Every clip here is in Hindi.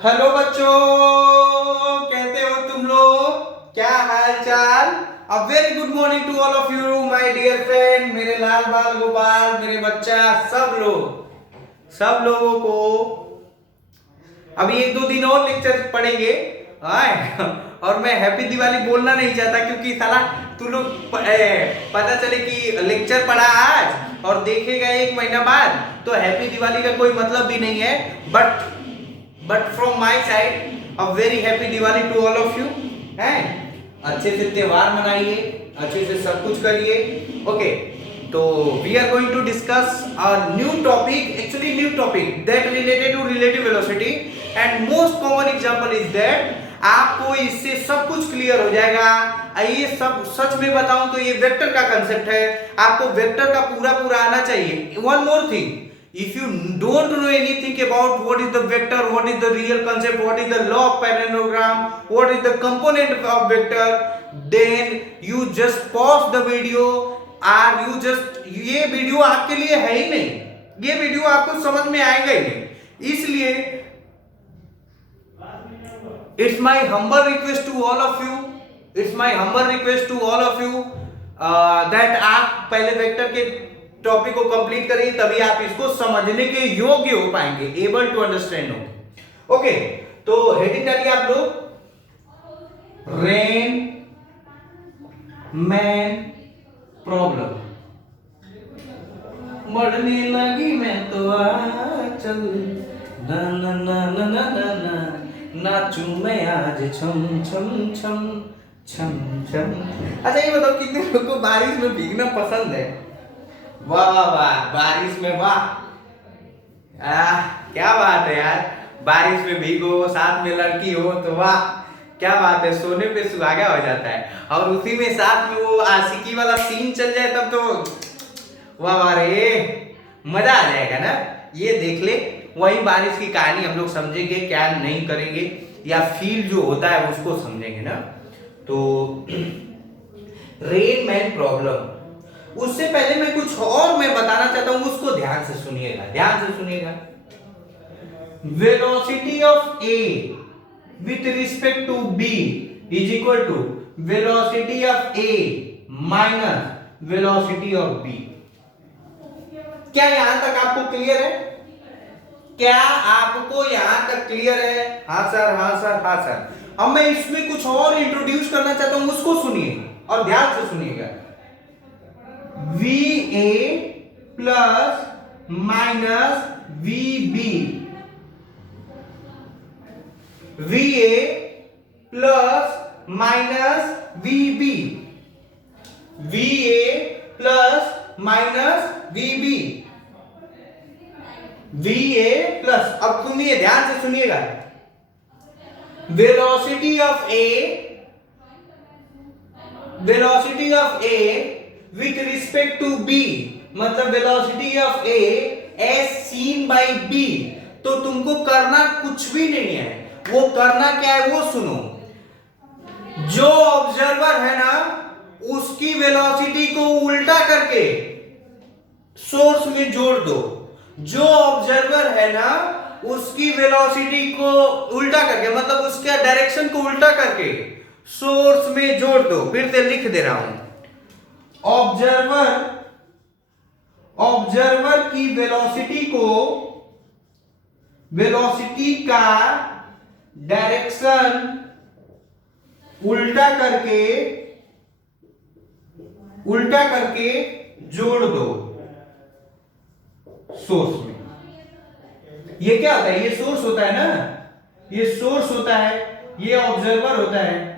हेलो बच्चों, कैसे हो तुम लोग? क्या हाल चाल? A very good morning to all of you my dear friend, मेरे लाल बाल गोपाल, मेरे बच्चा, सब लोगों को अभी एक दो दिन और लेक्चर पढ़ेंगे। और मैं हैप्पी दिवाली बोलना नहीं चाहता क्योंकि साला तू लोग पता चले कि लेक्चर पढ़ा आज और देखेगा एक महीना बाद, तो हैप्पी दिवाली का कोई मतलब भी नहीं है। But from my side a very happy Diwali to all of you. हैं, अच्छे से त्योहार मनाइए, अच्छे से सब कुछ करिए। ओके, तो we are going to discuss a new topic, actually new topic that related to relative velocity and most common example is that. आपको इससे सब कुछ क्लियर हो जाएगा। ये सब सच में बताऊं तो ये वेक्टर का कंसेप्ट है, आपको वेक्टर का पूरा आना चाहिए। One more thing, if you don't know anything about what is the vector, what is the real concept, what is the law of parallelogram, what is the component of vector, then you just pause the video or you just, ये वीडियो आपके लिए है ही नहीं, ये वीडियो आपको समझ में आएगा ही नहीं। इसलिए it's my humble request to all of you, it's my humble request to all of you that आप पहले वेक्टर के टॉपिक को कंप्लीट करिए, तभी आप इसको समझने के योग्य हो पाएंगे, एबल टू अंडरस्टैंड हो। ओके, तो हेडिंग डालिए आप लोग, रेन मैन प्रॉब्लम। बढ़ने लगी मैं तो चल ना ना ना ना ना ना ना नाचू मैं आज छम छम छम छम छम। अच्छा ये बताओ, कितने लोगों को बारिश में भीगना पसंद है? वाह वाह वाह, बारिश में वाह, क्या बात है यार। बारिश में भीगो, साथ में लड़की हो तो वाह, क्या बात है, सोने पे सुहागा हो जाता है। और उसी में साथ में वो आशिकी वाला सीन चल जाए तब तो वाह वाह रे, मजा आ जाएगा ना। ये देख ले, वही बारिश की कहानी हम लोग समझेंगे, क्या नहीं करेंगे, या फील जो होता है उसको समझेंगे ना। तो रेन मैन प्रॉब्लम, उससे पहले मैं कुछ और मैं बताना चाहता हूं, उसको ध्यान से सुनिएगा, ध्यान से सुनिएगा। Velocity of A with respect to B is equal to velocity of A minus velocity of B. क्या यहां तक आपको क्लियर है? क्या आपको यहां तक क्लियर है? हाँ सर, हाँ सर, हाँ सर। अब मैं इसमें कुछ और इंट्रोड्यूस करना चाहता हूं, उसको सुनिए और ध्यान से सुनिएगा। VA plus minus VB, VA plus minus VB, VA plus minus VB, VA plus, अब सुनिए, ध्यान से सुनिएगा। Velocity of A with respect to B, मतलब velocity of A as seen by B। तो तुमको करना कुछ भी नहीं है, वो करना क्या है वो सुनो। जो ऑब्जर्वर है ना, उसकी वेलोसिटी को उल्टा करके सोर्स में जोड़ दो। जो ऑब्जर्वर है ना, उसकी वेलोसिटी को उल्टा करके, मतलब उसके डायरेक्शन को उल्टा करके सोर्स में जोड़ दो। फिर से लिख दे रहा हूं, ऑब्जर्वर की वेलोसिटी का डायरेक्शन उल्टा करके जोड़ दो सोर्स में। ये क्या होता है? ये सोर्स होता है ना, ये सोर्स होता है, ये ऑब्जर्वर होता है।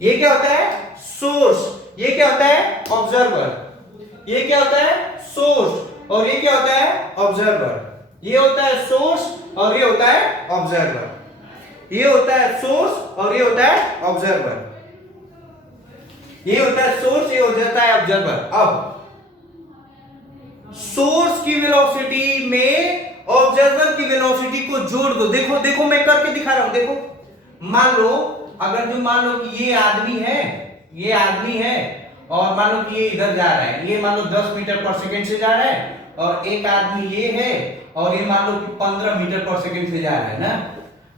ये क्या होता है? सोर्स। ये क्या होता है? ऑब्जर्वर। ये क्या होता है? सोर्स। और ये क्या होता है? ऑब्जर्वर। ये होता है सोर्स और ये होता है ऑब्जर्वर। ये होता है सोर्स और ये होता है ऑब्जर्वर। ये होता है सोर्स, ये हो जाता है ऑब्जर्वर। अब सोर्स की वेलोसिटी में ऑब्जर्वर की वेलोसिटी को जोड़ दो। देखो देखो, मैं करके दिखा रहा हूं, देखो। मान लो, अगर जो मान लो कि ये आदमी है और मान लो कि ये इधर जा रहा है, ये मान लो 10 मीटर पर सेकंड से जा रहा है, और एक आदमी ये है और ये मान लो कि 15 मीटर पर सेकंड से जा रहा है ना,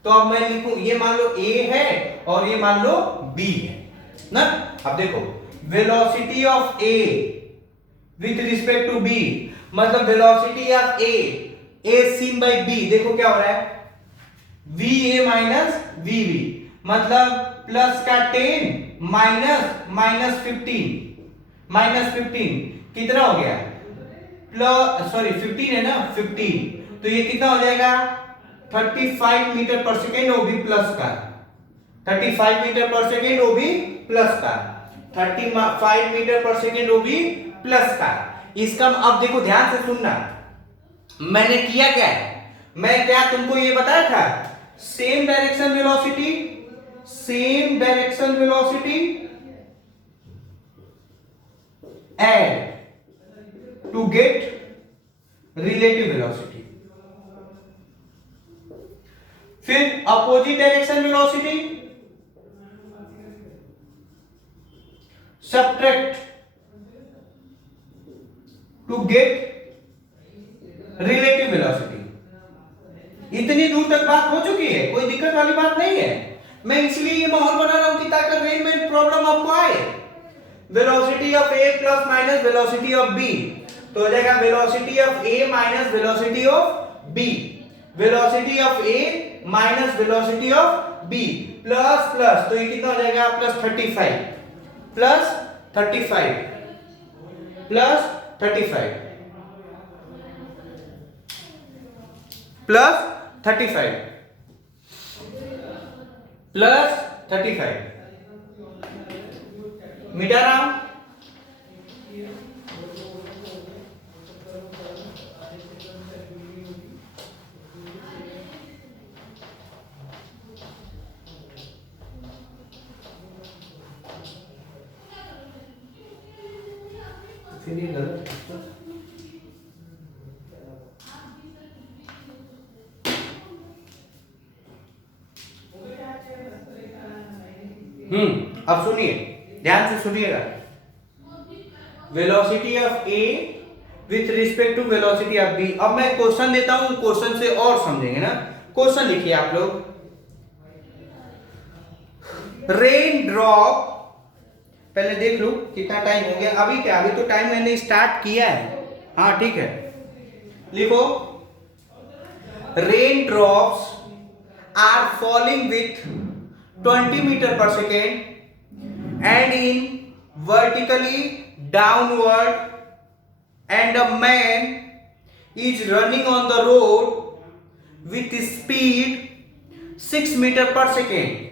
तो अब मैं लिखूं ये मान लो a है और ये मान लो b है ना। अब देखो velocity of a with respect to b, मतलब velocity of a seen by b, देखो क्या हो रहा है va माइनस vb, मतलब प्लस का 10 माइनस 15 कितना हो गया प्लस, सॉरी 15 है ना 15, तो ये कितना हो जाएगा 35 मीटर पर सेकेंड, वो भी प्लस का 35 मीटर पर सेकेंड, वो भी प्लस का 35 मीटर पर सेकेंड, वो भी प्लस का। इसका अब देखो ध्यान से सुनना, मैंने किया क्या है, मैं क्या तुमको ये बताया था, same direction velocity add to get relative velocity, फिर opposite direction velocity subtract to get relative velocity. इतनी दूर तक बात हो चुकी है, कोई दिक्कत वाली बात नहीं है। मैं इसलिए ये माहौल बना रहा हूं कि ताकि रेन में प्रॉब्लम आपको आए। Velocity of a plus minus velocity of b, तो हो जाएगा velocity of a minus velocity of b, velocity of a minus velocity of b plus plus, तो ये कितना हो जाएगा plus 35 plus 35 plus 35 plus 35 plus 35 meter आम, फिर ये गलत अब सुनिए, ध्यान से सुनिएगा, velocity of a with respect to velocity of b। अब मैं क्वेश्चन देता हूं, क्वेश्चन से और समझेंगे ना। क्वेश्चन लिखिए आप लोग, रेन ड्रॉप, पहले देख लो कितना टाइम हो गया, अभी क्या, अभी तो टाइम मैंने स्टार्ट किया है, हाँ ठीक है। लिखो rain drops are falling with 20 meter per second and in vertically downward, and a man is running on the road with speed 6 meter per second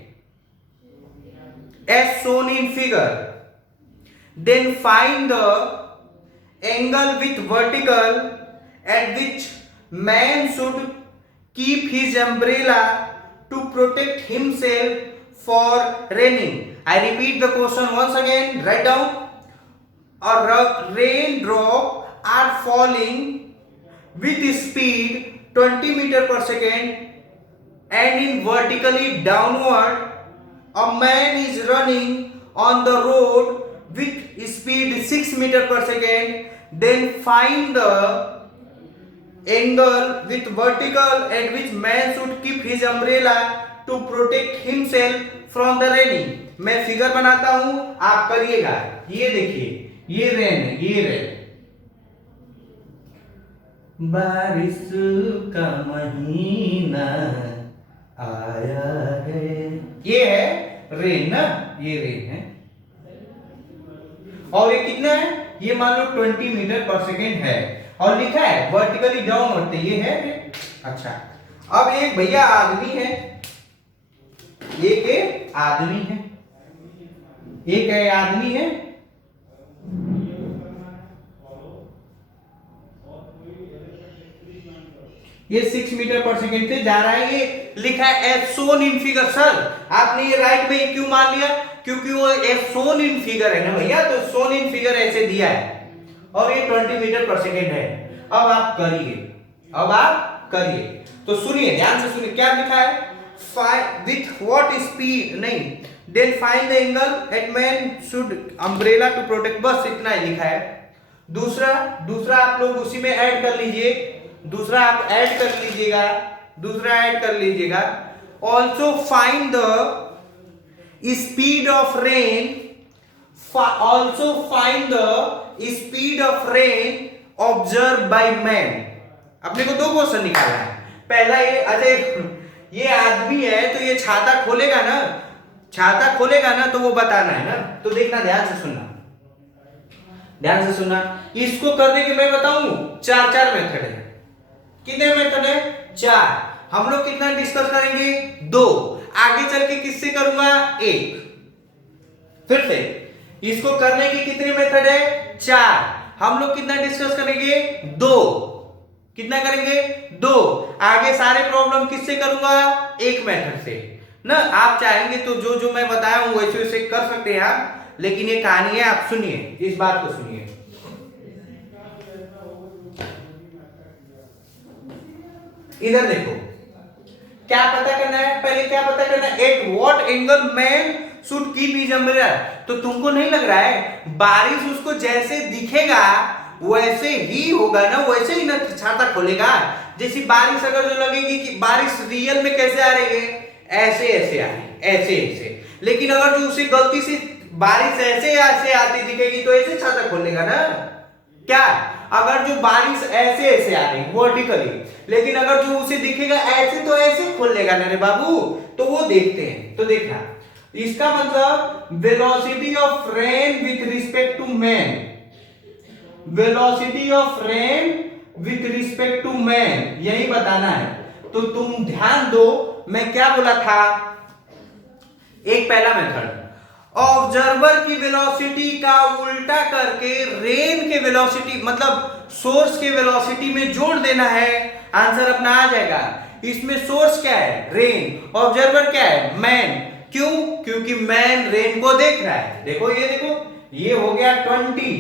as shown in figure. Then find the angle with vertical at which man should keep his umbrella to protect himself for raining. I repeat the question once again. Write down. A raindrop are falling with speed 20 meter per second and in vertically downward. A man is running on the road with speed 6 meter per second. Then find the angle with vertical at which man should keep his umbrella to protect himself from the raining. मैं फिगर बनाता हूं, आप करिएगा। ये देखिए, ये रेन है, ये रेन, बारिश का महीना आया है, ये है रेन ना, ये रेन है। और ये कितना है, ये मान लो 20 मीटर पर सेकेंड है, और लिखा है वर्टिकली डाउनवर्ड, ये है रेन। अच्छा, अब एक भैया आदमी है, एक आदमी है, एक आदमी है, ये 6 मीटर पर सेकेंड से जा रहा है, ये लिखा है as shown in figure. Sir आपने ये राइट में क्यों मान लिया, क्योंकि वो एज शोन इन फिगर है ना भैया, तो शोन इन फिगर ऐसे दिया है और ये 20 मीटर पर सेकेंड है। अब आप करिए, अब आप करिए, तो सुनिए, ध्यान से सुनिए क्या लिखा है, with what speed, नहीं, then find the angle at man should umbrella to protect, बस इतना ही लिखा है। दूसरा आप लोग उसी में ऐड कर लीजिए, दूसरा आप ऐड कर लीजिएगा, दूसरा ऐड कर लीजिएगा। Also find the speed of rain, also find the speed of rain observe by man. अपने को दो क्वेश्चन निकालना है। पहला ये, अरे ये आदमी है तो ये छाता खोलेगा ना, छाता खोलेगा ना तो वो बताना है ना। तो देखना, ध्यान से सुनना, ध्यान से सुनना। इसको करने के मैं बताऊं चार चार मेथड है। कितने मेथड है? चार। हम लोग कितना डिस्कस करेंगे? दो। आगे चल के किससे करूंगा? एक। फिर से इसको करने की कितनी मेथड है? चार। हम लोग कितना डिस्कस करेंगे? दो। कितना करेंगे? दो। आगे सारे प्रॉब्लम किससे करूंगा? एक मेथड से ना। आप चाहेंगे तो जो जो मैं बताया हूं वैसे वैसे कर सकते हैं आप, लेकिन ये कहानी है, आप सुनिए, इस बात को सुनिए। इधर देखो, क्या पता करना है? पहले क्या पता करना है? Eight what angle man should keep his umbrella. तो तुमको नहीं लग रहा है बारिश उसको जैसे दिखेगा वैसे ही होगा ना, वैसे ही ना छाता खोलेगा। जैसी बारिश अगर जो लगेगी कि बारिश रियल में कैसे आ रही है, ऐसे ऐसे आ रही है, ऐसे ऐसे। लेकिन अगर जो उसे गलती से बारिश ऐसे ऐसे आती दिखेगी तो ऐसे छाता खोलेगा ना। क्या? अगर जो बारिश ऐसे ऐसे आ रही वर्टिकली, लेकिन अगर जो उसे दिखेगा ऐसे तो ऐसे खोल लेगा ना रे बाबू। तो वो देखते हैं। तो देखना, इसका मतलब velocity of rain with respect to man, velocity of rain with respect to man, यही बताना है। तो तुम ध्यान दो, मैं क्या बोला था? एक पहला मेथड, ऑब्जर्वर की वेलोसिटी का उल्टा करके रेन के वेलोसिटी मतलब सोर्स के वेलोसिटी में जोड़ देना है, आंसर अपना आ जाएगा। इसमें सोर्स क्या है? रेन। ऑब्जर्वर क्या है? मैन। क्यों? क्योंकि मैन रेन को देख रहा है। देखो ये, देखो ये हो गया 20,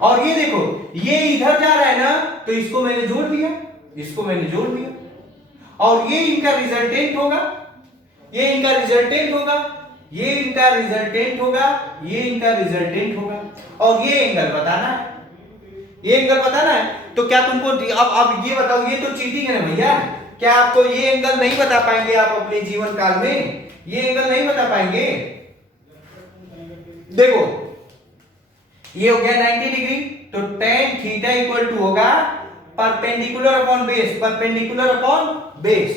और ये देखो ये इधर जा रहा है ना, तो इसको मैंने जोड़ दिया, इसको मैंने जोड़ दिया, और ये इनका रिजल्टेंट होगा, ये इनका रिजल्टेंट होगा, ये इनका रिजल्टेंट होगा, ये इनका रिजल्टेंट होगा, और ये एंगल बताना है, ये एंगल बताना है। तो क्या तुमको अब ये बताओ, ये तो चीटिंग है भैया। क्या आपको ये एंगल नहीं बता पाएंगे आप अपने जीवन काल में? ये एंगल नहीं बता पाएंगे? देखो ये हो गया 90 डिग्री, तो tan थीटा इक्वल टू होगा perpendicular upon base, perpendicular upon base,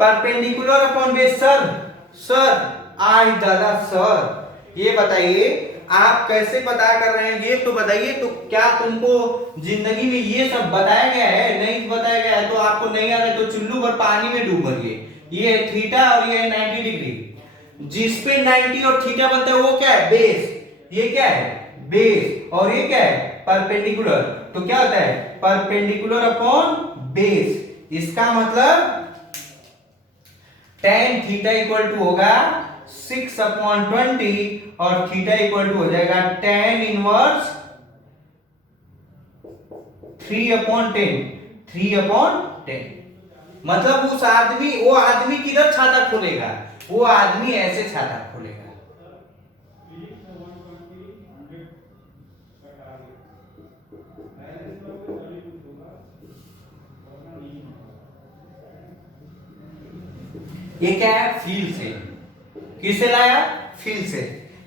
perpendicular upon base. Sir sir I दादा सर, ये बताइए आप कैसे पता कर रहे हैं? ये तो बताइए। तो क्या तुमको जिंदगी में ये सब बताया गया है? नहीं बताया गया है तो आपको नहीं आ रहा है तो चुल्लू भर पानी में डूब मरिए। ये है थीटा और ये है 90 डिग्री। जिस पे 90 और थीटा बनता है वो क्या है? बेस। ये क्या है? बेस। और ये क्या है? परपेंडिकुलर। तो क्या होता है? Perpendicular upon base. इसका मतलब tan थीटा इक्वल टू होगा 6/20 और थीटा इक्वल टू हो जाएगा tan इनवर्स 3/10, 3/10। मतलब उस आदमी, वो आदमी किधर छाता खोलेगा? वो आदमी ऐसे छाता खोलेगा। ये क्या है? फील से। किससे लाया? फील से।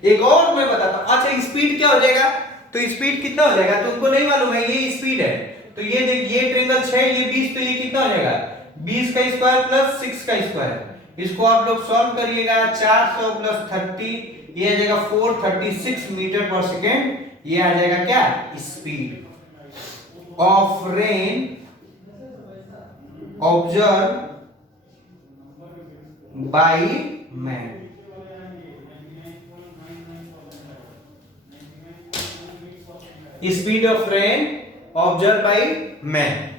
एक और मैं बताता हूं। अच्छा स्पीड क्या हो जाएगा? तो स्पीड कितना हो जाएगा तुमको नहीं मालूम है? ये स्पीड है तो ये देख, ये ट्रायंगल 6, ये 20, तो ये कितना हो जाएगा? 20 का स्क्वायर प्लस 6 का स्क्वायर। इसको आप लोग सॉल्व करिएगा, 400 प्लस 30 ये आ जाएगा 436 मीटर पर सेकेंड। ये आ जाएगा क्या? Speed of rain observe by man. Speed of rain observe by man.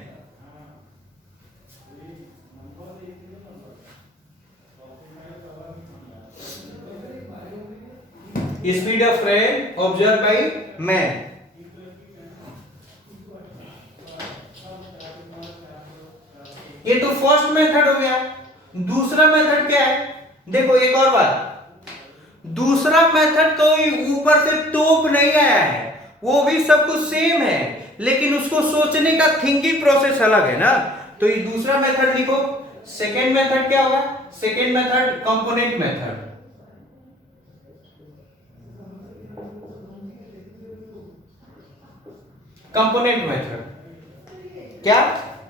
Speed of rain observe by man. ये तो फर्स्ट मेथड हो गया। दूसरा मेथड क्या है? देखो एक और बात, दूसरा मेथड कोई ऊपर से तोप नहीं आया है, वो भी सब कुछ सेम है, लेकिन उसको सोचने का थिंकिंग प्रोसेस अलग है ना। तो ये दूसरा मेथड लिखो। सेकेंड मेथड क्या होगा? Second method component method. Component method क्या?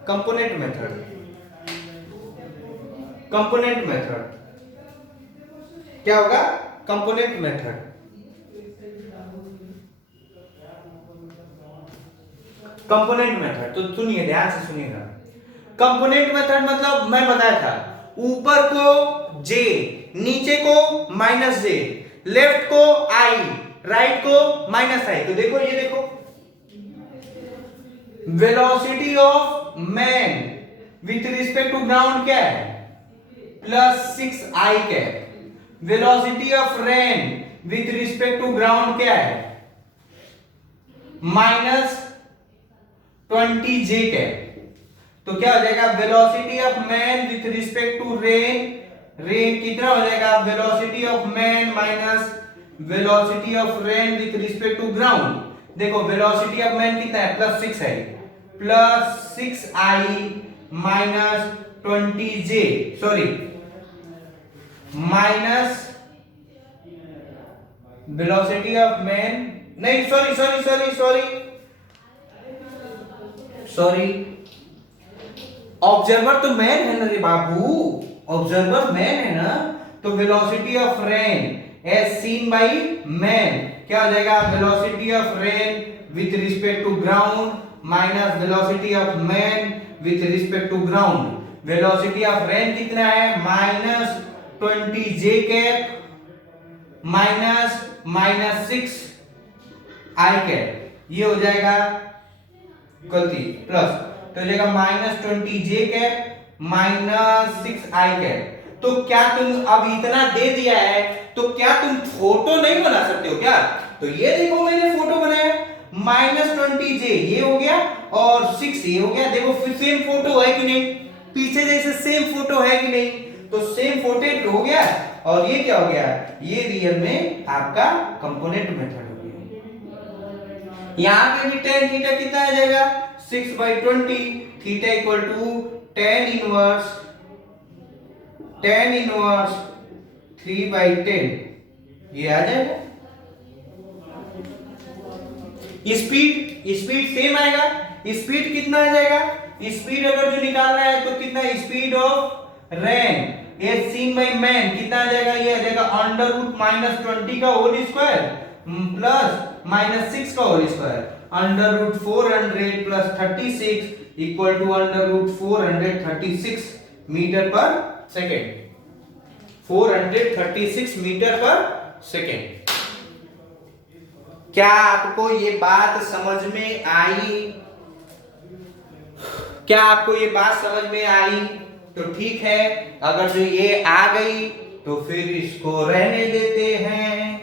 Component method. कंपोनेंट मेथड क्या होगा? Component method. कंपोनेंट मेथड तो सुनिए, ध्यान से सुनिएगा। कंपोनेंट मेथड मतलब मैं बताया था, ऊपर को जे, नीचे को माइनस जे, लेफ्ट को आई, राइट को माइनस आई। तो देखो, ये देखो, velocity of man with respect to ground क्या है? +6i cap. Velocity of rain with respect to ground क्या है? -20j cap. तो क्या हो जाएगा? Velocity of man with respect to rain, rain कितना हो जाएगा? Velocity of man minus velocity of rain with respect to ground. देखो, वेलोसिटी ऑफ मैन कितना है? +6 है, +6i minus 20j, sorry, minus velocity of man, नहीं, sorry sorry sorry sorry sorry, observer तो मैन है ना रे बाबू, ऑब्जर्वर मैन है ना। तो velocity of rain as seen by man क्या हो जाएगा? Velocity of rain with respect to ground minus velocity of man with respect to ground. Velocity of rain कितना है? -20j cap minus 6i cap. ये हो जाएगा, गलती, प्लस, तो हो जाएगा -20j cap minus 6i cap. तो क्या तुम अब इतना दे दिया है, तो क्या तुम फोटो नहीं बना सकते हो क्या? तो ये देखो, मैंने फोटो बनाया, -20j ये हो गया और 6 ये हो गया। देखो फिर सेम फोटो है कि नहीं? पीछे जैसे सेम फोटो है कि नहीं? तो सेम फोटो हो गया। और ये क्या हो गया? ये रियल में आपका कंपोनेंट मेथड हो गया। यहां पे भी tan थीटा कितना आ जाएगा? 6/20, theta equal to tan inverse 3/10, ये आ जाएगा। स्पीड सेम आएगा। स्पीड कितना आ जाएगा? स्पीड अगर जो निकालना है तो कितना? Speed of rain as seen by man कितना आ जाएगा? ये आ जाएगा √-20 का होल स्क्वायर प्लस -6 का whole square, √400 plus 36 equal to √436 meter per second. 436 meter per second. क्या आपको ये बात समझ में आई? क्या आपको ये बात समझ में आई? तो ठीक है, अगर जो ये आ गई तो फिर इसको रहने देते हैं।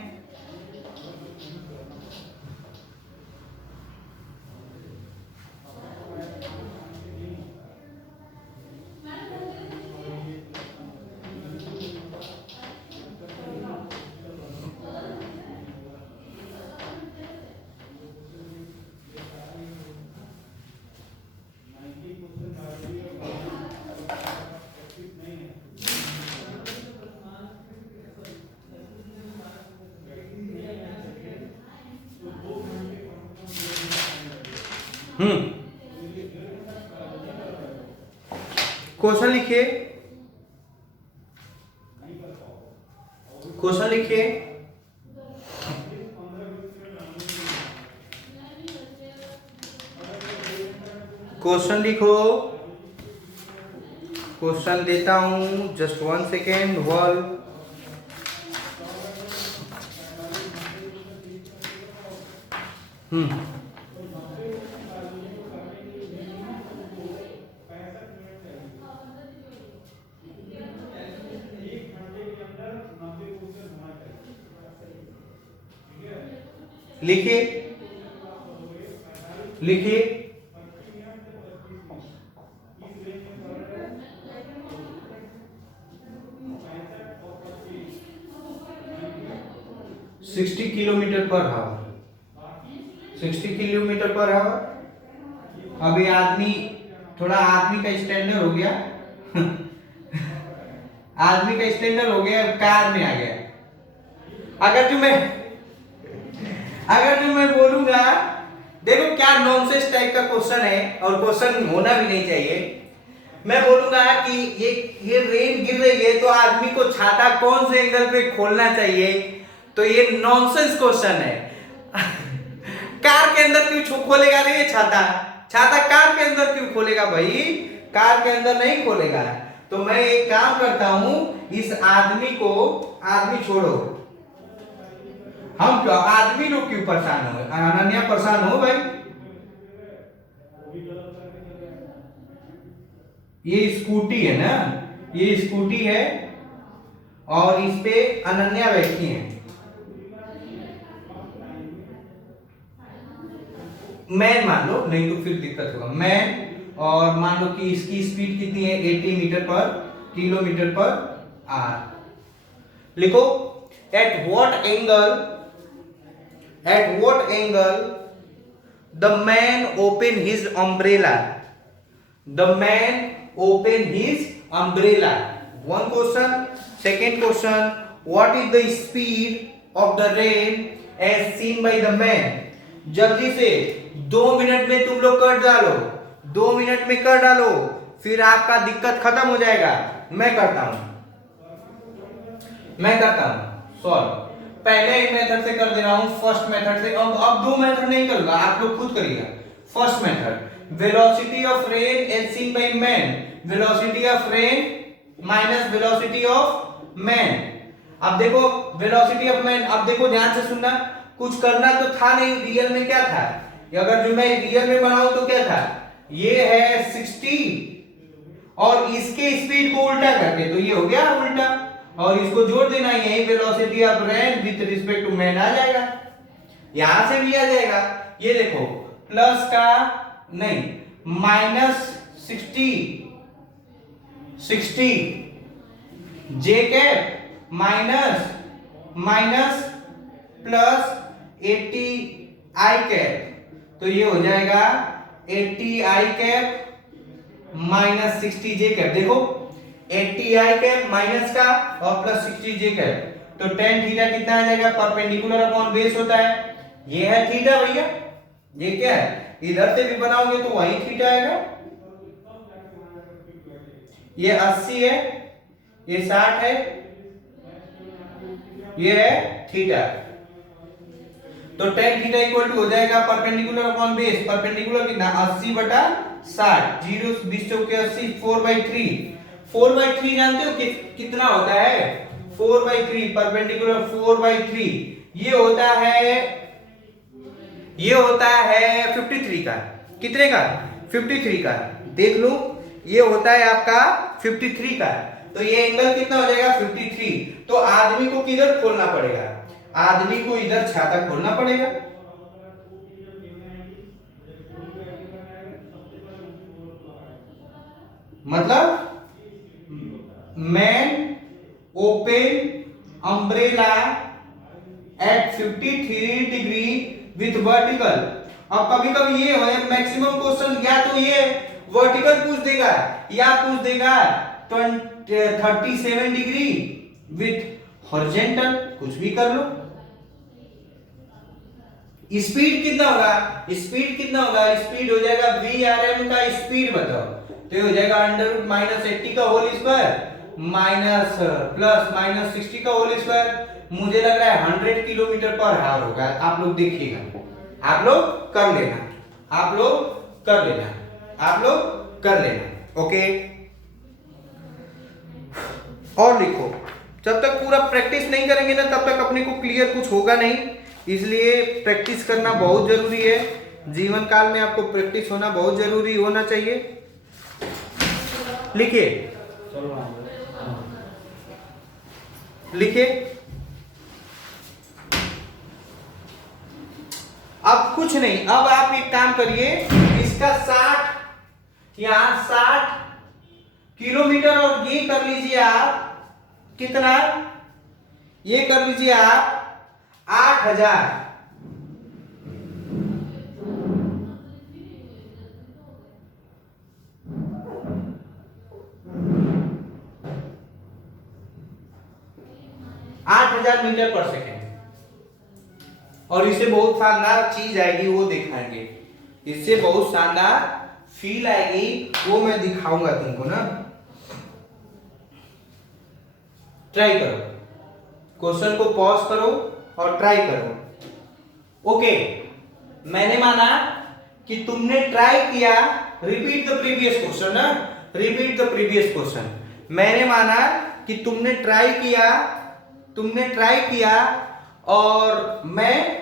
क्वेश्चन लिखिए, क्वेश्चन लिखिए। क्वेश्चन लिखो, क्वेश्चन देता हूं, जस्ट 1 सेकेंड। लिखिए, लिखिए। $60 kilometre per our, 60 kilometre per our. अभी आदमी थोड़ा आदमी का स्टैंडर्ड हो गया आदमी का स्टैंडर्ड हो गया, कार में आ गया। अगर जो मैं बोलूंगा, देखो क्या नॉनसेंस टाइप का क्वेश्चन है और क्वेश्चन होना भी नहीं चाहिए। मैं बोलूंगा कि ये रेन गिर रही है तो आदमी को छाता कौन से एंगल पे खोलना चाहिए, तो ये नॉनसेंस क्वेश्चन है कार के अंदर क्यों खोलेगा रे ये छाता? छाता कार के अंदर क्यों खोलेगा भाई? कार के अंदर नहीं खोलेगा। तो मैं एक काम करता हूं, इस आदमी छोड़ो, हम क्यों आदमी लोग क्यों परेशान हो? अनन्या परेशान हो भाई? ये स्कूटी है ना, ये स्कूटी है और इस पे अनन्या बैठी है। मैन मान लो, नहीं तो फिर दिक्कत होगा। मैन, और मान लो कि इसकी स्पीड कितनी है? 80 मीटर पर किलोमीटर पर आवर। लिखो at what angle the man open his umbrella. The man open his umbrella. One question. Second question, what is the speed of the rain as seen by the man? जल्दी से 2 मिनट में तुम लोग कर डालो, 2 मिनट में कर डालो, फिर आपका दिक्कत खत्म हो जाएगा। मैं करता हूं सॉल्व। पहले एक मेथड से कर दे रहा हूं, फर्स्ट मेथड से। अब 2 मेथड नहीं करूंगा, आप लोग खुद करिएगा। First method, velocity of rain as seen by man, velocity of rain minus velocity of man। अब देखो velocity of man, अब देखो ध्यान से सुनना, कुछ करना तो था नहीं, रियल में क्या था? अगर जो मैं रियल में बनाऊं तो क्या था? ये है 60 और इसके स्पीड को उल्टा करके तो ये हो गया उल्टा, और इसको जोड़ देना, यही velocity of rain with respect to man आ जाएगा। यहां से भी आ जाएगा। ये देखो प्लस का नहीं, -60 जे कैप माइनस प्लस 80 आई कैप, तो ये हो जाएगा 80 आई कैप माइनस 60 जे कैप। देखो 80 आई कैप माइनस का और प्लस 60 जे कैप, तो tan थीटा कितना आ जाएगा? परपेंडिकुलर अपॉन बेस होता है, ये है थीटा भैया। ये क्या है? इधर से भी बनाओगे तो वही थीटा आएगा। ये 80 है, ये 60 है, ये है थीटा, तो tan थीटा इक्वल टू हो जाएगा परपेंडिकुलर अपॉन बेस। परपेंडिकुलर कितना? 80 बटा 60, 0 20 चौके 80, 4/3। 4/3 जानते हो कितना होता है? 4/3, परपेंडिकुलर 4/3, ये होता है 53 का। कितने का? 53 का। देख लो, ये होता है आपका 53 का, तो ये एंगल कितना हो जाएगा? 53। तो आदमी को किधर खोलना पड़ेगा? आदमी को इधर छाता खोलना पड़ेगा। मतलब man open umbrella at 53 degree with vertical. अब कभी कभी ये है मैक्सिमम क्वेश्चन, या तो ये वर्टिकल पूछ देगा या पूछ देगा 37 डिग्री विथ हॉरिजॉन्टल, कुछ भी कर लो। स्पीड कितना होगा? स्पीड हो जाएगा VRM का स्पीड बताओ, तो ये हो जाएगा अंडर माइनस 80 का whole square minus plus minus 60 का होल स्क्वायर। मुझे लग रहा है 100 किलोमीटर पर आवर होगा। आप लोग देखिएगा, आप लोग कर लेना, ओके। और लिखो, जब तक पूरा प्रैक्टिस नहीं करेंगे ना तब तक अपने को क्लियर कुछ होगा नहीं, इसलिए प्रैक्टिस करना बहुत जरूरी है। जीवन काल में आपको प्रैक्टिस होना बहुत जरूरी होना चाहिए। लिखिए अब कुछ नहीं, अब आप एक काम करिए, इसका 60 किलोमीटर और ये कर लीजिए आप कितना? ये कर लीजिए आप 8000। 8000 मीटर पर सेकेंड। और इससे बहुत शानदार चीज आएगी वो दिखाएंगे, इससे बहुत शानदार फील आएगी वो मैं दिखाऊंगा तुमको ना। ट्राई करो, क्वेश्चन को पॉज करो और ट्राई करो। ओके, मैंने माना कि तुमने ट्राई किया, रिपीट द प्रीवियस क्वेश्चन ना, रिपीट द प्रीवियस क्वेश्चन। मैंने माना कि तुमने ट्राई किया और मैं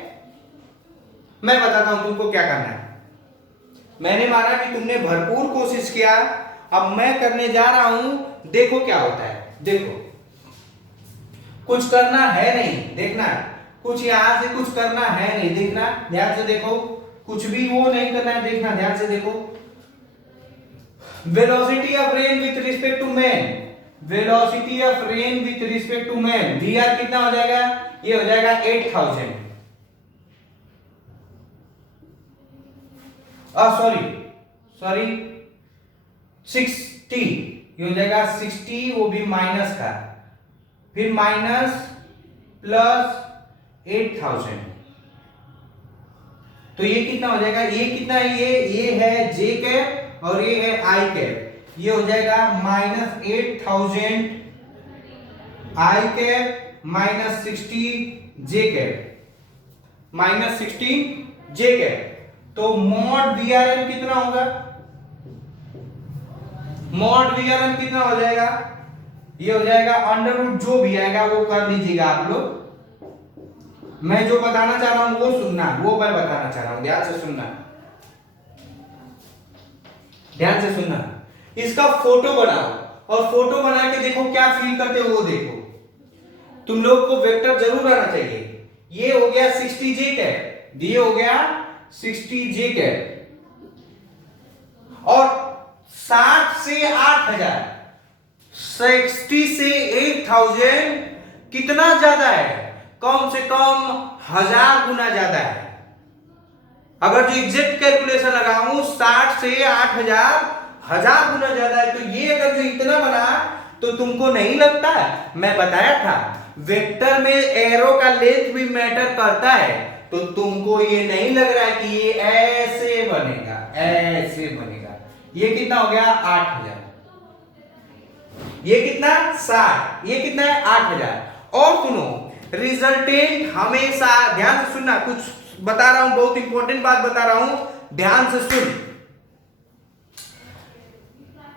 बताता हूं तुमको क्या करना है। मैंने माना कि तुमने भरपूर कोशिश किया, अब मैं करने जा रहा हूं, देखो क्या होता है। देखो, कुछ करना है नहीं, देखना, कुछ यहां से कुछ करना है नहीं, देखना ध्यान से देखो, कुछ भी वो नहीं करना है, देखना ध्यान से देखो। Velocity of rain with respect to man, velocity of rain with respect to man, V R कितना हो जाएगा, ये हो जाएगा 8000। सॉरी 60, ये हो जाएगा 60, वो भी माइनस का, फिर माइनस प्लस 8000, तो ये कितना हो जाएगा, ये कितना है, ये है जे कैप और ये है आई कैप, ये हो जाएगा माइनस 8000 आई कैप माइनस 60 जे कैप, माइनस 60 जे कैप। तो मॉड वीआरएम कितना होगा, मॉड वीआरएम कितना हो जाएगा, ये हो जाएगा अंडर रूट, जो भी आएगा वो कर लीजिएगा आप लोग। मैं जो बताना चाह रहा हूं वो सुनना, वो मैं बताना चाह रहा हूं, ध्यान से सुनना, ध्यान से सुनना। इसका फोटो बनाओ और फोटो बना के देखो क्या फील करते हो वो देखो। तुम लोग को वेक्टर जरूर आना चाहिए। ये हो गया 60 जे कैप, ये हो गया 60 जे कैप, और 60 से 8000, 60 से 8000 कितना ज्यादा है, कम से कम 1000 गुना ज्यादा है। अगर जो एग्जैक्ट कैलकुलेशन लगाऊं 60 से 8000 1000 गुना ज्यादा है, तो ये अगर जो इतना बना तो तुमको नहीं लगता है, मैं बताया था वेक्टर में एरो का लेंथ भी मैटर करता है, तो तुमको ये नहीं लग रहा है कि ये ऐसे बनेगा, ऐसे बनेगा। ये कितना हो गया 8000, ये कितना 60, ये कितना है 8000। और सुनो, रिजल्टेंट हमेशा, ध्यान से सुनना, कुछ बता रहा हूं, बहुत इंपॉर्टेंट बात बता रहा हूं, ध्यान से सुन।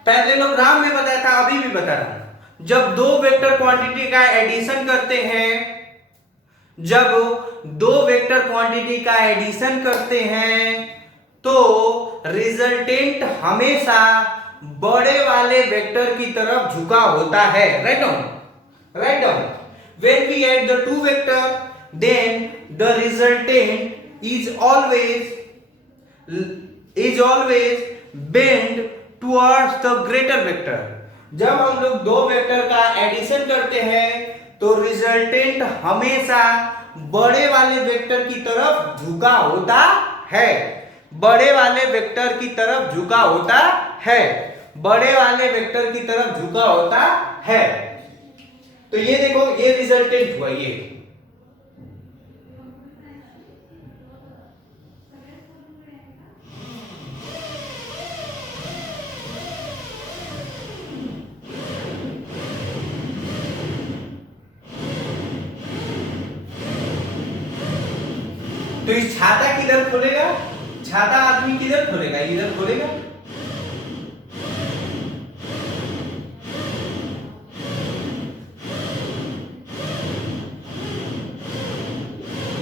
पैरेललोग्राम में बताया था, अभी भी बता रहा हूं। जब दो वेक्टर क्वांटिटी का एडिशन करते हैं, जब दो वेक्टर क्वांटिटी का एडिशन करते हैं, तो रिजल्टेंट हमेशा बड़े वाले वेक्टर की तरफ झुका होता है। Write down, write down. When we add the two vector, then the resultant is always bend towards the greater vector. जब हम लोग दो वेक्टर का एडिशन करते हैं तो रिजल्टेंट हमेशा बड़े वाले वेक्टर की तरफ झुका होता है, बड़े वाले वेक्टर की तरफ झुका होता है, बड़े वाले वेक्टर की तरफ झुका होता है। तो ये देखो, ये रिजल्टेंट हुआ, ये तो इस छाता किधर खोलेगा, छाता आदमी किधर खोलेगा, इधर खोलेगा।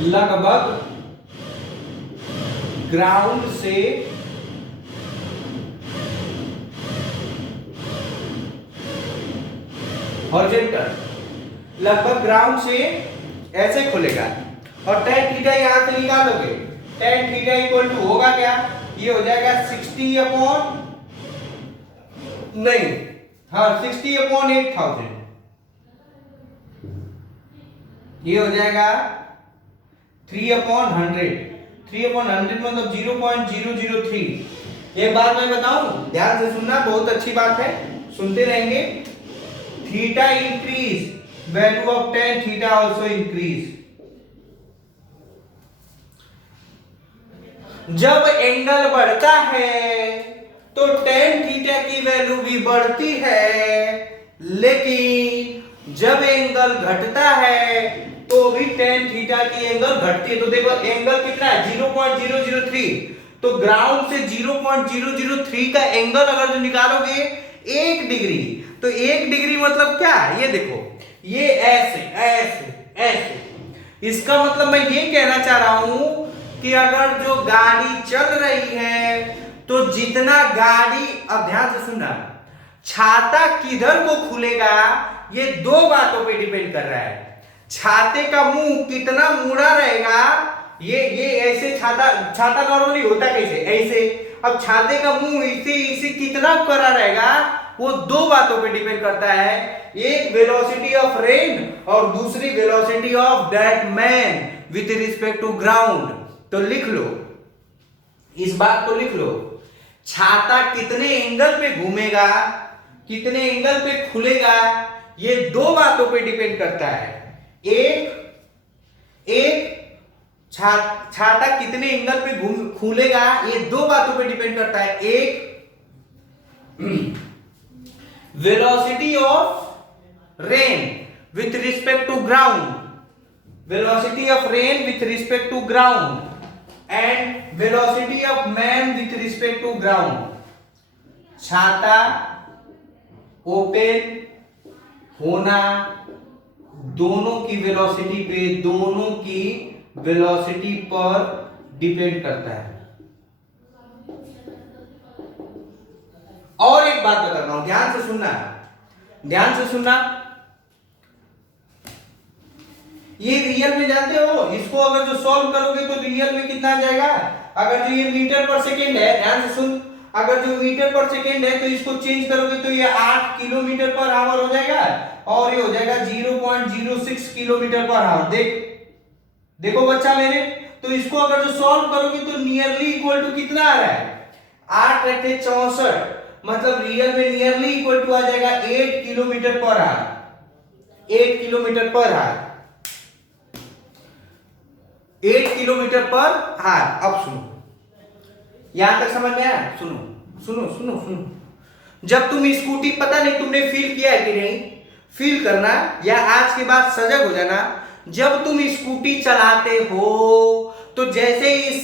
लगभग ग्राउंड से हॉरिजॉन्टल, लगभग ग्राउंड से ऐसे खुलेगा, और tan थीटा यहां से निकालोगे, tan थीटा इक्वल टू होगा क्या, ये हो जाएगा 60 अपॉन, नहीं, हाँ 60 अपॉन 8000, ये हो जाएगा 3 अपॉन 100, 3 अपॉन 100 मतलब 0.003। एक बात मैं बताऊं, ध्यान से सुनना, बहुत अच्छी बात है, सुनते रहेंगे। Theta increase value of tan theta also increase. जब एंगल बढ़ता है तो टेन थीटा की वैल्यू भी बढ़ती है, लेकिन जब एंगल घटता है तो भी टेन थीटा की एंगल घटती है। तो देखो एंगल कितना है 0.003, तो ग्राउंड से 0.003 का एंगल अगर जो निकालोगे 1 डिग्री, तो 1 डिग्री मतलब क्या, ये देखो ये ऐसे ऐसे ऐसे। इसका मतलब मैं ये कहना चाह रहा हूं कि अगर जो गाड़ी चल रही है तो जितना गाड़ी, अब ध्यान से सुनना, छाता किधर को खुलेगा ये दो बातों पे डिपेंड कर रहा है। छाते का मुंह कितना मुड़ा रहेगा, ये ऐसे छाता नॉर्मली होता कैसे, ऐसे। अब छाते का मुंह इसे कितना करा रहेगा वो दो बातों पे डिपेंड करता है, एक वेलोसिटी ऑफ रेन और दूसरी velocity of that man with respect to ground. तो लिख लो, इस बात को लिख लो, छाता कितने एंगल पे घूमेगा, कितने एंगल पे खुलेगा, ये दो बातों पे डिपेंड करता है। एक छाता कितने एंगल पे खुलेगा ये दो बातों पे डिपेंड करता है। एक velocity of rain with respect to ground, velocity of rain with respect to ground and velocity of man with respect to ground. छाता ओपन होना दोनों की वेलोसिटी पे, दोनों की वेलोसिटी पर डिपेंड करता है। और एक बात बता रहा हूं, ध्यान से सुनना, ध्यान से सुनना। ये रियल में जानते हो, इसको अगर जो सॉल्व करोगे तो रियल में कितना आ जाएगा, अगर जो ये मीटर पर सेकेंड है, ध्यान से सुन, अगर जो मीटर पर सेकेंड है तो इसको चेंज करोगे तो ये 8 किलोमीटर पर आवर हो जाएगा और ये हो जाएगा 0.06 किलोमीटर पर आवर। देखो बच्चा मेरे, तो इसको अगर जो सॉल्व करोगे तो नियरली इक्वल टू कितना आ रहा है, 8 रखे 64, मतलब रियल में नियरली इक्वल टू आ जाएगा 8 kilometre per our, 8 kilometre per our, 8 kilometre per our. अब सुनो, यहां तक समझ में आया, सुनो सुनो सुनो सुनो। जब तुम स्कूटी, पता नहीं तुमने फील किया है कि नहीं, फील करना या आज के बाद सजग हो जाना। जब तुम स्कूटी चलाते हो तो जैसे इस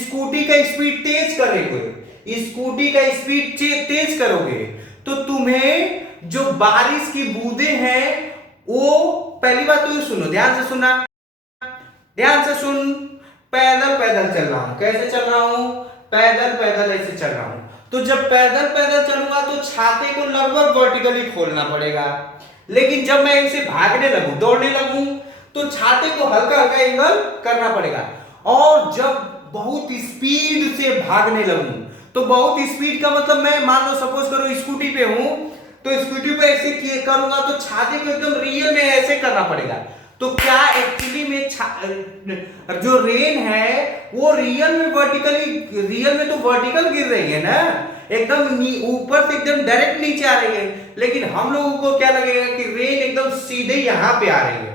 स्कूटी का स्पीड तेज करोगे, स्कूटी का स्पीड तेज करोगे तो तुम्हें जो बारिश की बूंदे हैं वो, पहली बात तो ये सुनो, ध्यान से सुनना, ध्यान से सुन। पैदल पैदल चल रहा हूं, कैसे चल रहा हूं, पैदल पैदल ऐसे चल रहा हूं, तो जब पैदल पैदल चलूंगा तो छाते को लगभग वर्टिकली खोलना पड़ेगा, लेकिन जब मैं इसे भागने लगूं, दौड़ने लगूं तो छाते को हल्का हल्का एंगल करना पड़ेगा। और जब बहुत स्पीड से भागने लगूं, तो बहुत स्पीड का मतलब मैं मान लो सपोज करो स्कूटी पे हूं, तो स्कूटी पे ऐसे करूंगा तो छाते को एकदम रियल में ऐसे करना पड़ेगा। तो क्या एक्चुअली में जो रेन है वो रियल में वर्टिकली, रियल में तो वर्टिकल गिर रही है ना, एकदम ऊपर से एकदम डायरेक्ट नीचे आ रही है, लेकिन हम लोगों को क्या लगेगा कि रेन एकदम सीधे यहां पे आ रही है।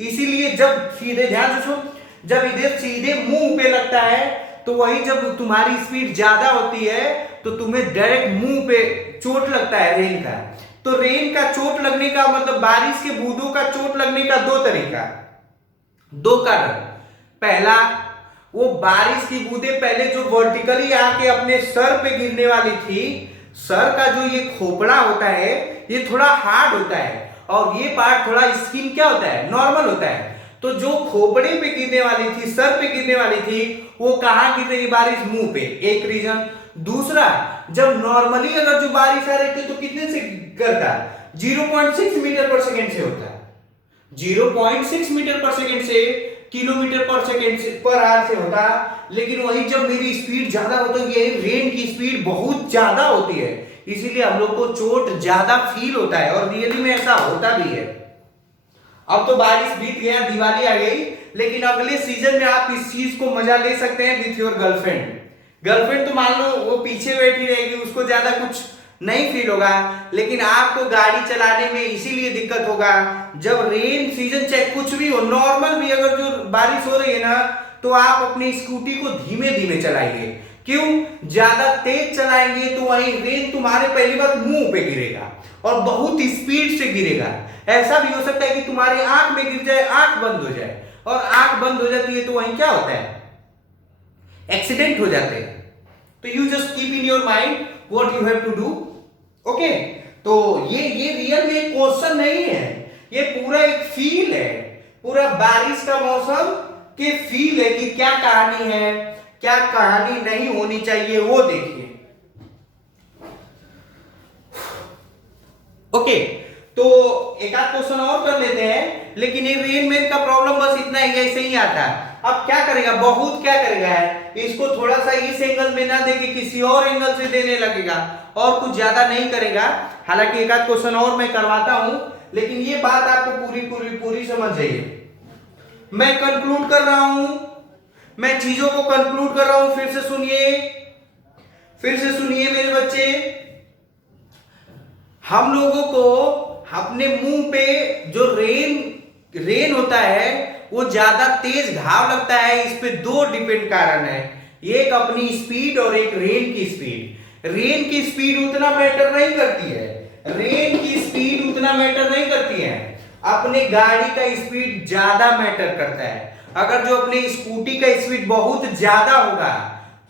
इसीलिए जब सीधे, ध्यान से सुन, जब इधर सीधे मुंह पे लगता है तो वही जब तुम्हारी स्पीड ज्यादा होती है तो तुम्हें डायरेक्ट मुंह पे चोट लगता है रेन का। तो रेन का चोट लगने का मतलब, बारिश के बूंदों का चोट लगने का दो तरीका, दो कारण। पहला, वो बारिश की बूंदे पहले जो वर्टिकली आके अपने सर पे गिरने वाली थी, सर का जो ये खोपड़ा होता है ये थोड़ा हार्ड होता है और ये पार्ट थोड़ा स्किन क्या होता है, नॉर्मल होता है। तो जो खोपड़े पे गिरने वाली थी, सर पे गिरने वाली थी, वो कहां गिर रही बारिश, मुंह पे, एक रीजन। दूसरा, जब नॉर्मली अगर जो बारिश आ रही थी तो कितने से करता, 0.6 मीटर पर सेकेंड से होता है, 0.6 मीटर पर सेकेंड से किलोमीटर पर सेकेंड से पर आवर से होता। लेकिन वही जब मेरी स्पीड ज्यादा होती है, रेन की स्पीड बहुत ज्यादा होती है, इसीलिए हम लोग को चोट ज्यादा फील होता है और रियली में ऐसा होता भी है। अब तो बारिश बीत गया, दिवाली आ गई, लेकिन अगले सीजन में आप इस चीज को मजा ले सकते हैं विथ योर गर्लफ्रेंड। गर्लफ्रेंड तो मान लो वो पीछे बैठी रहेगी, उसको ज्यादा कुछ नहीं फील होगा, लेकिन आपको गाड़ी चलाने में इसीलिए दिक्कत होगा जब रेन सीजन चाहे कुछ भी हो, नॉर्मल भी अगर जो बारिश हो रही है ना, तो आप अपनी स्कूटी को धीमे धीमे चलाइए। क्यों? ज्यादा तेज चलाएंगे तो वही रेन तुम्हारे पहली बार मुंह पे गिरेगा और बहुत स्पीड से गिरेगा। ऐसा भी हो सकता है कि तुम्हारी आंख में गिर जाए, आंख बंद हो जाए, और आंख बंद हो जाती है तो वहीं क्या होता है, एक्सीडेंट हो जाते हैं। तो you just keep in your mind what you have to do. Okay, तो ये रियल में एक क्वेश्चन नहीं है, ये पूरा एक फील है, पूरा बारिश का मौसम के फील है कि क्या कहानी है, क्या कहानी नहीं होनी चाहिए, वो देखिए। ओके, तो एक आध क्वेश्चन और कर लेते हैं, लेकिन ये रेनमैन का प्रॉब्लम बस इतना ही, ऐसे ही आता है। अब क्या करेगा, बहुत क्या करेगा है, इसको थोड़ा सा इस एंगल में ना दे के किसी और एंगल से देने लगेगा, और कुछ ज्यादा नहीं करेगा। हालांकि एक आध क्वेश्चन और मैं करवाता हूं, लेकिन ये बात आपको पूरी पूरी पूरी समझ जाइए। मैं कंक्लूड कर रहा हूं, मैं चीजों को कंक्लूड कर रहा हूं, फिर से सुनिए, फिर से सुनिए मेरे बच्चे। हम लोगों को अपने मुंह पे जो रेन होता है वो ज्यादा तेज घाव लगता है, इस पे दो डिपेंड कारण है, एक अपनी स्पीड और एक रेन की स्पीड। रेन की स्पीड उतना मैटर नहीं करती है, रेन की स्पीड उतना मैटर नहीं करती है, अपने गाड़ी का स्पीड ज्यादा मैटर करता है। अगर जो अपने स्कूटी का स्पीड बहुत ज्यादा होगा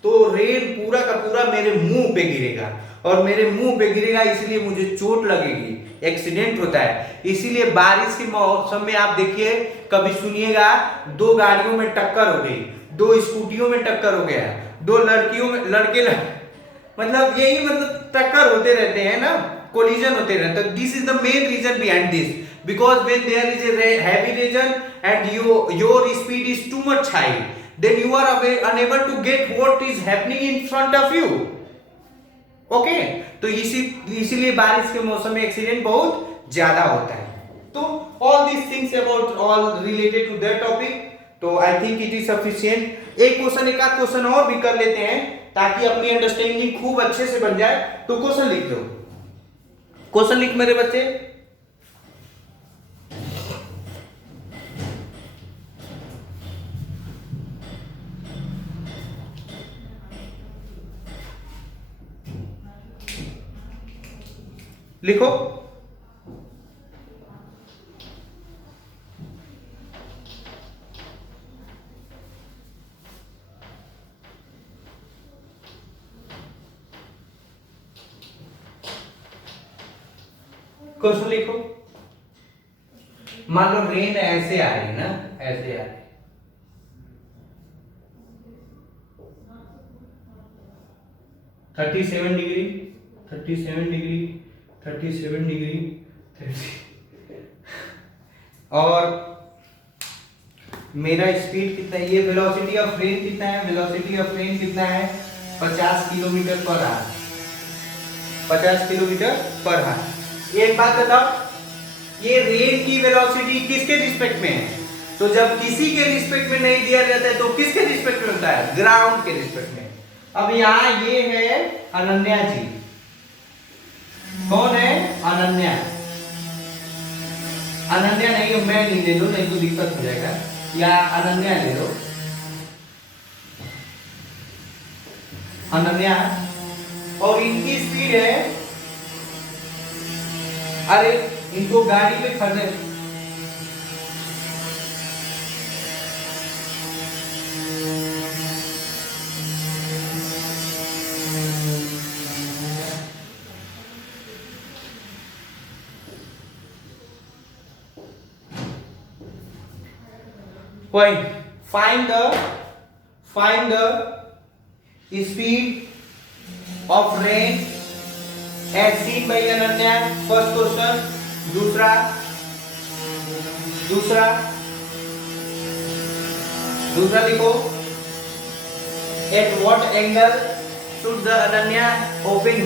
तो रेन पूरा का पूरा मेरे मुंह पे गिरेगा, और मेरे मुंह पे गिरेगा इसलिए मुझे चोट लगेगी, एक्सीडेंट होता है। इसीलिए बारिश के मौसम में आप देखिए, कभी सुनिएगा दो गाड़ियों में टक्कर हो गई, दो स्कूटियों में टक्कर हो गया, दो लड़कियों में मतलब यही, मतलब टक्कर होते रहते हैं ना, कोलिजन होते रहते हैं। This is the main reason behind this, because when there is a heavy region and your speed is too much high, then you are unable to get what is happening in front of you. Okay, तो इसीलिए बारिश के मौसम में एक्सीडेंट बहुत ज्यादा होता है। तो all this things about all related to that topic, तो I think it is sufficient. एक क्वेश्चन, एक आध क्वेश्चन और भी कर लेते हैं ताकि अपनी अंडरस्टैंडिंग खूब अच्छे से बन जाए। तो क्वेश्चन लिख दो, क्वेश्चन लिख मेरे बच्चे। लिखो। क्वेश्चन लिखो। मान लो रेन ऐसे आ रही है ना, ऐसे आ रही, 37 डिग्री, 37 डिग्री, 37 डिग्री, 30, और मेरा स्पीड कितना है, ये वेलोसिटी ऑफ रेन कितना है, वेलोसिटी ऑफ रेन कितना है, 50 kilometre per our, 50 kilometre per our. एक बात बताओ, ये रेन की वेलोसिटी किसके रिस्पेक्ट में है? तो जब किसी के रिस्पेक्ट में नहीं दिया जाता है तो किसके रिस्पेक्ट में होता है? ग्राउंड के रिस्पेक्ट में। अब यहाँ ये है अनन्या जी, कौन है? अनन्या। अनन्या नहीं, मैं नहीं ले लो, नहीं तो दिक्कत हो जाएगा, या अनन्या ले लो, अनन्या। और इनकी स्पीड है, अरे इनको गाड़ी पे खड़े, point, find the speed of rain as seen by Ananya, first question। दूसरा लिखो, at what angle should the Ananya open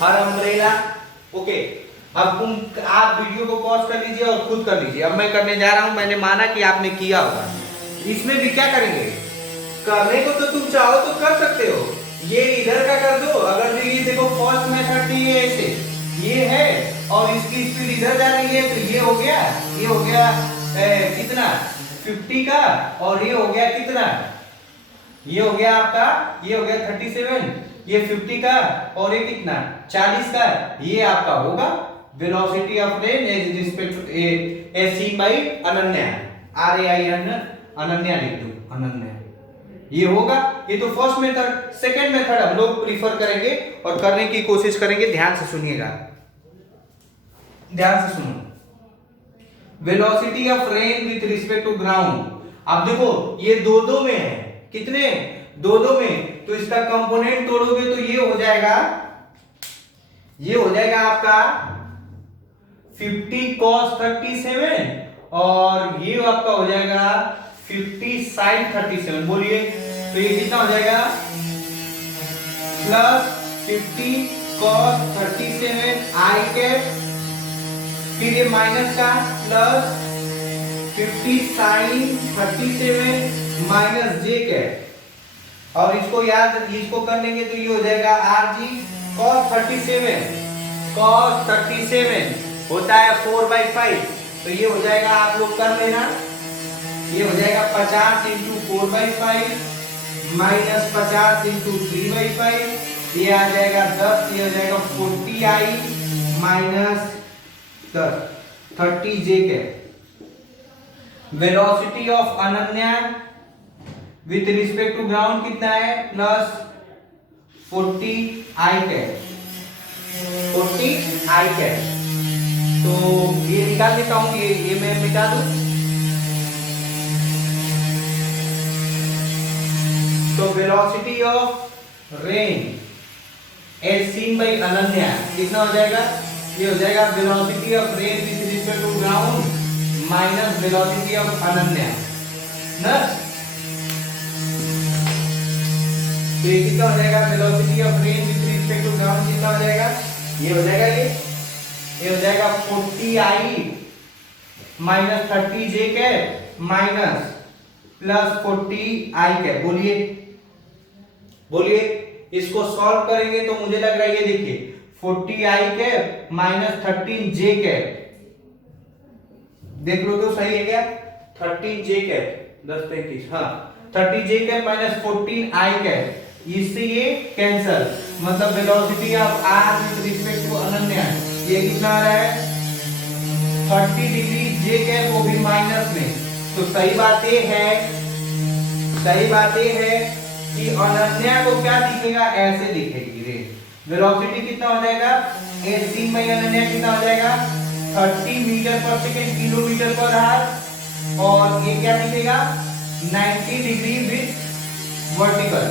her umbrella? Okay, अब आप वीडियो को पॉज कर लीजिए और खुद कर लीजिए। अब मैं करने जा रहा हूं, मैंने माना कि आपने किया होगा। इसमें भी क्या करेंगे, करने को तो तुम चाहो तो कर सकते हो, ये इधर का कर दो। अगर ये देखो फर्स्ट मेथड थी ये ऐसे, ये है और इसकी स्पीड इधर जा रही है, तो ये हो गया कितना 50 का, और ये हो गया कितना, ये हो गया आपका, ये हो गया 37, ये 50 का और ये कितना 40 का, ये आपका होगा velocity of rain as respect to as seen by Ananya, RAIN Ananya लिख दो, अनन्या, ये होगा। ये तो फर्स्ट मेथड। सेकंड मेथड हम लोग प्रीफर करेंगे और करने की कोशिश करेंगे। ध्यान से सुनिएगा, ध्यान से सुनो। Velocity of rain with respect to ground. अब देखो ये दो में है, कितने दो में, तो इसका कंपोनेंट तोड़ोगे तो ये हो जाएगा आपका 50 cos 37 और ये आपका हो जाएगा 50 sin 37। बोलिए तो ये कितना हो जाएगा, प्लस 50 cos 37 I कैप, फिर ये माइनस का plus 50 sin 37 minus j cap, और इसको इसको कर लेंगे तो ये हो जाएगा RG cos 37 होता है 4/5, तो ये हो जाएगा, आप लोग कर लेना, ये हो जाएगा 50 इंटू 4/5 माइनस 50 इंटू 3/5, ये आ जाएगा 10, ये हो जाएगा 40I माइनस 10 30J के। Velocity of Ananya with respect to ground कितना है, प्लस 40I के, 40I के। तो ये निकाल देता हूं, ये मैं मिटा दूं। तो velocity of rain as seen by Ananya कितना हो जाएगा, ये हो जाएगा velocity of rain with respect to ground minus velocity of Ananya ना, तो ये कितना हो जाएगा, velocity of rain with respect to ground कितना हो जाएगा, ये हो जाएगा, ये हो जाएगा 40I माइनस 30J के माइनस प्लस 40I के। बोलिए इसको सॉल्व करेंगे तो मुझे लग रहा है, ये देखिए 40I के माइनस 13J के, देख लो तो सही है क्या, 13J के 10 35, हाँ 30J के माइनस 14I के, इससे ये कैंसल, मतलब velocity of r with respect to Ananya ये कितना आ रहा है 30 डिग्री J के, वो भी माइनस में। तो सही बात ये है कि अनन्या को क्या दिखेगा, ऐसे दिखेगी रे। वेलोसिटी कितना हो जाएगा, AC में अनन्या कितना हो जाएगा 30 मीटर पर सेकंड किलोमीटर पर आवर, और ये क्या दिखेगा 90 डिग्री विद वर्टिकल।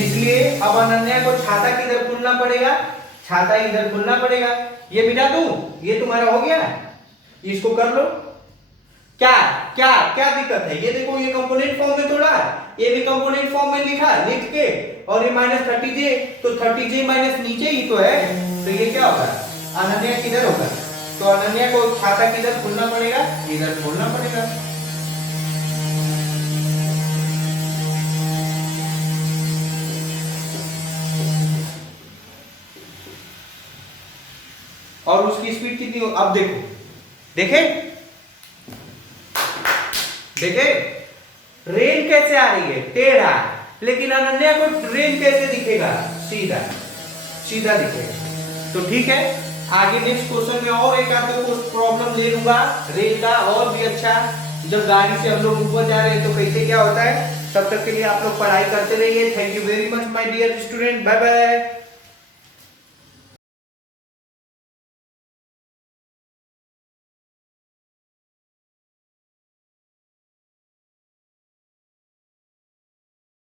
इसलिए अब अनन्या को छाता किधर खुलना पड़ेगा, छाता इधर खुलना पड़ेगा। ये मिटा दूं, ये तुम्हारा हो गया, इसको कर लो। क्या क्या क्या दिक्कत है, ये देखो ये कंपोनेंट फॉर्म में तोड़ा, ये भी कंपोनेंट फॉर्म में लिख के, और ये माइनस 30J, तो 30J माइनस नीचे ही तो है, तो ये क्या होगा, अनन्या किधर होगा, तो अनन्या को छाता किधर खुलना पड़ेगा, इधर खोलना पड़ेगा। और उसकी स्पीड कितनी हो, अब देखे रेन कैसे आ रही है, टेढ़ा, लेकिन अनन्या को रेन कैसे दिखेगा, सीधा दिखेगा। तो ठीक है, आगे नेक्स्ट क्वेश्चन में और एक आध प्रॉब्लम ले लूंगा रेन का, और भी अच्छा, जब गाड़ी से हम लोग ऊपर जा रहे हैं तो कैसे क्या होता है। तब तक के लिए आप लोग पढ़ाई करते रहिए। Thank you very much my dear student, bye bye.